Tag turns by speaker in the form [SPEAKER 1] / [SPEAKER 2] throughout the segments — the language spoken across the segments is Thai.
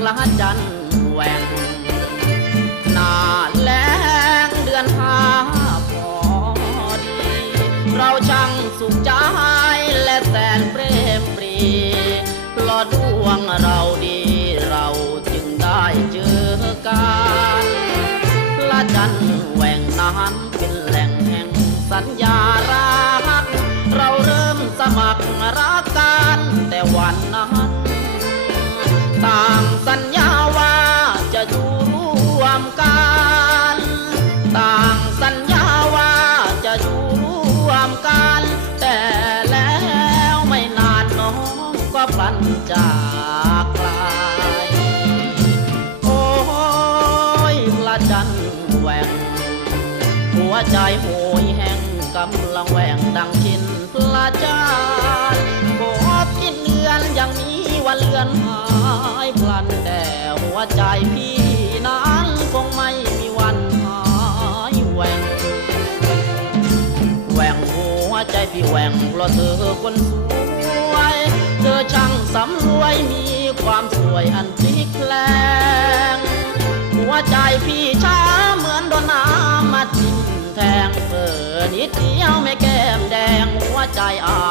[SPEAKER 1] พระจันแหว่งหน้าแลงเดือนหาพอดี เราช่างสุขใจและแสนเปรมปรีเพราะดวงเราดีเราจึงได้เจอกันพระจันแหว่งนั้นเป็นแหล่งแห่งสัญญา องก็พลันจากไกลโอ้ยพระจันแหวงหัวใจโหยแห้งกำลังแหวงดังชินพระจันบอกกินเดือนยังมีวันเลือนหายพลันแต่หัวใจพี่นั้นคงไม่มีวันหายแหวงแหวงหัวใจพี่แหวงเพราะเธอคนสวย สำรวยมีความสวยอันพลิกแปลงหัวใจพี่ช้าเหมือนโดนน้ำมาทิ่มแทงเออนิดเดียวไม่แก้มแดงหัวใจอา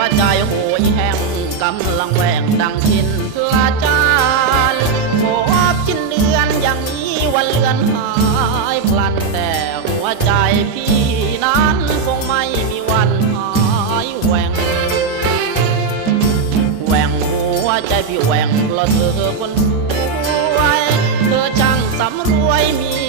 [SPEAKER 1] วใจโหยแห้งกำลังแหว่งดังชินพระจันทร์โอบกินเดือนอย่างนี้วันเลือนหายพลันแต่หัวใจพี่นั้นคงไม่มีวันหายแหว่งแหว่งหัวใจพี่แหว่งเพราะเธอคนสวยเธอช่างสำรวยมี